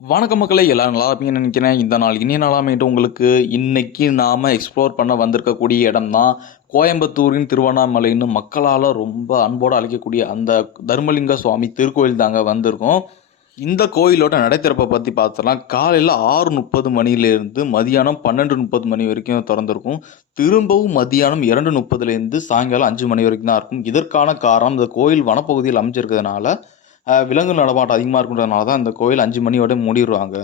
வணக்கம் மக்களே, எல்லாரும் நல்லா இருப்பீங்கன்னு நினைக்கிறேன். இந்த நாள் இனிய நாளாமையிட்டு உங்களுக்கு இன்னைக்கு நாம எக்ஸ்ப்ளோர் பண்ண வந்திருக்கக்கூடிய இடம் தான் கோயம்புத்தூரின் திருவண்ணாமலைன்னு மக்களால் ரொம்ப அன்போடு அழைக்கக்கூடிய அந்த தர்மலிங்க சுவாமி திருக்கோயில் தாங்க வந்திருக்கோம். இந்த கோயிலோட நடைத்திறப்பை பற்றி பார்த்தோம்னா காலையில் 6:30 மணிலேருந்து மதியானம் 12:30 மணி வரைக்கும் திறந்திருக்கும். திரும்பவும் மதியானம் 2:30லேருந்து சாயங்காலம் 5 மணி வரைக்கும் தான் இருக்கும். இதற்கான காரணம் இந்த கோயில் வனப்பகுதியில் அமைஞ்சிருக்கிறதுனால விலங்கு நடமாட்டம் அதிகமாக இருக்குன்றதுனால தான் இந்த கோயில் 5 மணியோட மூடிடுவாங்க.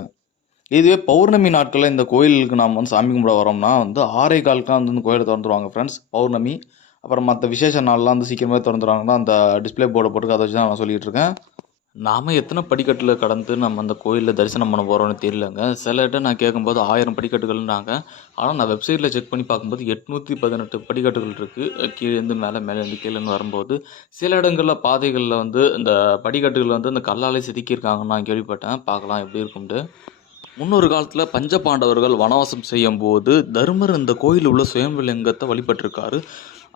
இதுவே பௌர்ணமி நாட்களில் இந்த கோயிலுக்கு நாம் வந்து சாமி கும்பிட வரோம்னா வந்து 6:15க்குலாம் வந்து இந்த கோயிலை திறந்துருவாங்க ஃப்ரெண்ட்ஸ். பௌர்ணமி அப்புறம் மற்ற விசேஷ நாள்லாம் வந்து சீக்கிரமே திறந்துருவாங்கன்னா அந்த டிஸ்பிளே போர்டை போட்டு அதை வச்சு தான் நான் சொல்லிகிட்டு இருக்கேன். நாம் எத்தனை படிக்கட்டில் கடந்து நம்ம அந்த கோயிலில் தரிசனம் பண்ண போகிறோம்னு தெரியலங்க. சில இடம் நான் கேட்கும்போது 1000 படிக்கட்டுகள்னாங்க. ஆனால் நான் வெப்சைட்டில் செக் பண்ணி பார்க்கும்போது 818 படிக்கட்டுகள் இருக்குது. கீழேருந்து மேலே, மேலேருந்து கீழேன்னு வரும்போது சில இடங்களில் பாதைகளில் வந்து இந்த படிக்கட்டுகள் வந்து அந்த கல்லாலே செதுக்கியிருக்காங்கன்னு நான் கேள்விப்பட்டேன். பார்க்கலாம் எப்படி இருக்கும்ட்டு. முன்னொரு காலத்தில் பஞ்சபாண்டவர்கள் வனவாசம் செய்யும்போது தர்மர் இந்த கோயில் உள்ள சுயம்புலிங்கத்தை வழிபட்டிருக்காரு.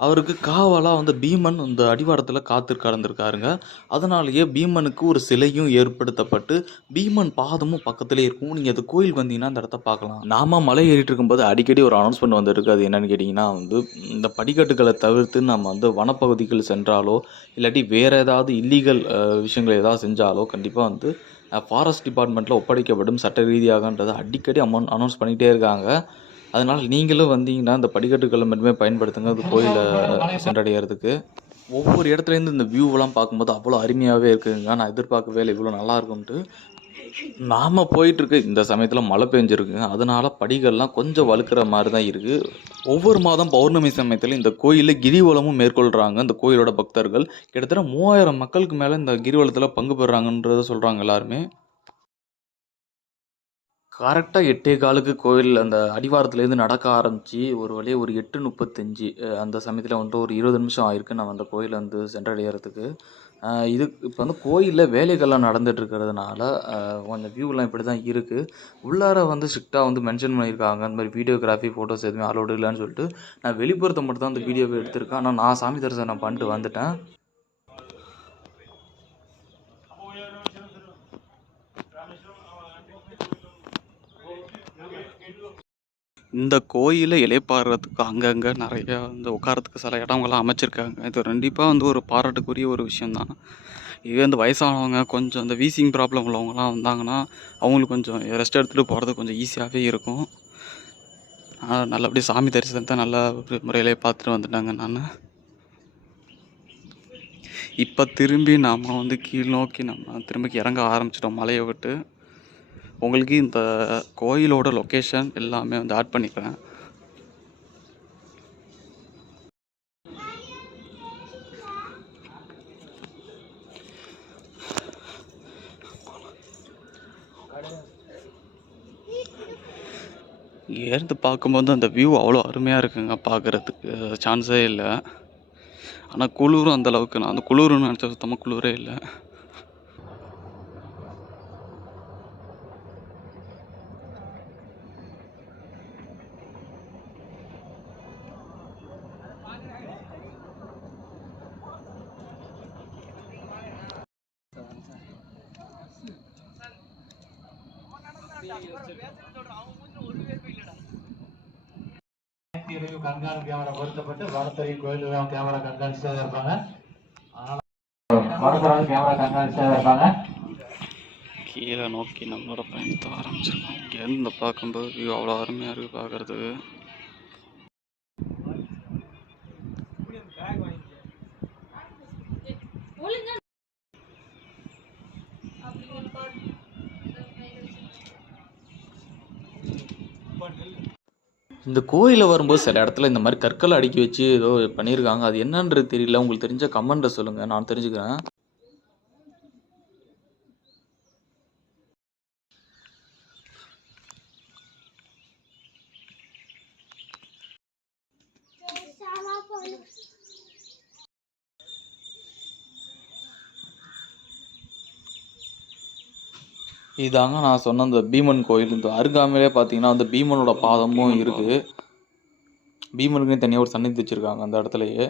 அவருக்கு காவலாக வந்து பீமன் இந்த அடிவாரத்தில் கடந்திருக்காருங்க. அதனாலேயே பீமனுக்கு ஒரு சிலையும் ஏற்படுத்தப்பட்டு பீமன் பாதமும் பக்கத்துலேயே இருக்கும். நீங்கள் அந்த கோயிலுக்கு வந்தீங்கன்னா அந்த இடத்த பார்க்கலாம். நாம மலை ஏறிட்டு இருக்கும்போது அடிக்கடி ஒரு அனௌன்ஸ்மெண்ட் வந்துருக்கு. அது என்னன்னு கேட்டிங்கன்னா வந்து இந்த படிக்கட்டுகளை தவிர்த்து நம்ம வந்து வனப்பகுதிகள் சென்றாலோ இல்லாட்டி வேறு ஏதாவது இல்லீகல் விஷயங்கள் ஏதாவது செஞ்சாலோ கண்டிப்பாக வந்து ஃபாரஸ்ட் டிபார்ட்மெண்ட்டில் ஒப்படைக்கப்படும் சட்ட ரீதியாகன்றதை அடிக்கடி அனௌன்ஸ் பண்ணிகிட்டே இருக்காங்க. அதனால் நீங்களும் வந்தீங்கன்னா இந்த படிக்கட்டுகளை மட்டுமே பயன்படுத்துங்க அது கோயிலை சென்றடைகிறதுக்கு. ஒவ்வொரு இடத்துலேருந்து இந்த வியூவெல்லாம் பார்க்கும்போது அவ்வளோ அருமையாகவே இருக்குதுங்க. நான் எதிர்பார்க்கவே இல்லை இவ்வளோ நல்லா இருக்கும்ன்ட்டு. நாம் போயிட்டுருக்கு இந்த சமயத்தில் மழை பெஞ்சிருக்குங்க. அதனால் படிகள்லாம் கொஞ்சம் வழுக்கிற மாதிரி தான் இருக்குது. ஒவ்வொரு மாதம் பௌர்ணமி சமயத்தில் இந்த கோயிலில் கிரிவலமும் மேற்கொள்கிறாங்க இந்த கோயிலோட பக்தர்கள். கிட்டத்தட்ட 3000 மக்களுக்கு மேலே இந்த கிரிவலத்தில் பங்கு பெறுறாங்கன்றதை சொல்கிறாங்க எல்லாருமே. கரெக்டாக 8:15க்கு கோயில் அந்த அடிவாரத்துலேருந்து நடக்க ஆரம்பித்து ஒரு வழியாக ஒரு 8:35 அந்த சமயத்தில் வந்துட்டு ஒரு 20 நிமிஷம் ஆயிருக்கு நம்ம அந்த கோயிலை வந்து சென்றடைகிறதுக்கு. இது இப்போ வந்து கோயிலில் வேலைகள்லாம் நடந்துட்டு இருக்கிறதுனால கொஞ்சம் வியூலாம் இப்படி தான் இருக்குது. உள்ளார வந்து ஸ்ட்ரிக்டாக வந்து மென்ஷன் பண்ணியிருக்காங்க இந்த மாதிரி வீடியோகிராஃபி ஃபோட்டோஸ் எதுவுமே அலோடு இல்லைன்னு சொல்லிட்டு. நான் வெளிப்புறத்தை மட்டும் தான் அந்த வீடியோவை எடுத்திருக்கேன். ஆனால் நான் சாமி தரிசனம் பண்ணிட்டு வந்துட்டேன். இந்த கோயிலை இளைப்பாறுறதுக்கு அங்கங்கே நிறையா இந்த உட்காரத்துக்கு சில இடங்கள்லாம் அமைச்சிருக்காங்க. இது கண்டிப்பாக வந்து ஒரு பாராட்டுக்குரிய ஒரு விஷயந்தான். இதே இந்த வயசானவங்க கொஞ்சம் இந்த வீசிங் ப்ராப்ளம் உள்ளவங்கலாம் வந்தாங்கன்னா அவங்களுக்கு கொஞ்சம் ரெஸ்ட் எடுத்துகிட்டு போகிறது கொஞ்சம் ஈஸியாகவே இருக்கும். நல்லபடியாக சாமி தரிசனத்தை நல்லா ஒரு முறையிலே பார்த்துட்டு வந்துட்டாங்க நான். இப்போ திரும்பி நாம் வந்து கீழ் நோக்கி நம்ம திரும்பி இறங்க ஆரம்பிச்சிட்டோம் மலையை விட்டு. உங்களுக்கு இந்த கோயிலோட லொக்கேஷன் எல்லாமே வந்து ஆட் பண்ணிக்கிறேன். ஏறிந்து பார்க்கும்போது அந்த வியூ அவ்வளோ அருமையாக இருக்குங்க. பார்க்குறதுக்கு சான்ஸே இல்லை. ஆனால் குளிரும் அந்தளவுக்கு நான் அந்த குளிர்னு நினச்சா சுத்தமாக குளிரே இல்லை. கண்காணி கேமரா பொருத்தப்பட்டு வடத்துறை கோயில் கேமரா கண்காணிச்சுதான் இருப்பாங்க. கீழே நோக்கி நம்மளோட பயணத்தை ஆரம்பிச்சிருக்கோம். இங்கேருந்து பார்க்கும்போது வியூ அவ்வளோ அருமையாக இருக்குது பார்க்குறதுக்கு. இந்த கோயிலில் வரும்போது சில இடத்துல இந்த மாதிரி கற்களை அடுக்கி வச்சு ஏதோ பண்ணியிருக்காங்க. அது என்னன்றது தெரியல. உங்களுக்கு தெரிஞ்ச கமெண்ட்டை சொல்லுங்கள், நான் தெரிஞ்சுக்கிறேன். இதாங்க நான் சொன்ன அந்த பீமன் கோயில். இந்த அருகாமையிலே பார்த்தீங்கன்னா அந்த பீமனோட பாதமும் இருக்குது. பீமனுக்குன்னு தனியாக ஒரு சன்னதி வச்சுருக்காங்க அந்த இடத்துலையே.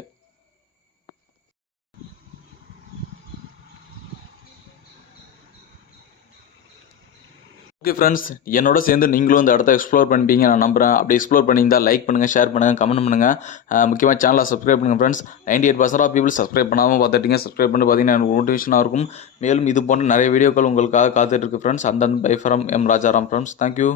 ஓகே ஃப்ரெண்ட்ஸ், என்னோட சேர்ந்து நீங்களும் இந்த இடத்த எக்ஸ்ப்ளோர் பண்ணிட்டீங்க நான் நம்புறேன். அப்படி எக்ஸ்ப்ளோர் பண்ணியிருந்தா லைக் பண்ணுங்கள், ஷேர் பண்ணுங்கள், கமெண்ட் பண்ணுங்கள். முக்கியமாக சேனலை சப்ஸ்கிரைப் பண்ணுங்கள் ஃப்ரெண்ட்ஸ். 98% ஆஃப் பீப்புள் சப்ஸ்கிரைப் பண்ணாமல் பார்த்துட்டீங்க. சப்ஸ்கிரைப் பண்ணி பார்த்தீங்கன்னா எனக்கு மோட்டிவேஷனாக இருக்கும். மேலும் இது போன்ற நிறைய வீடியோக்கள் உங்களுக்காக காத்துட்டு இருக்கு ஃப்ரெண்ட்ஸ். அந்த by from M Rajaram friends. Thank you.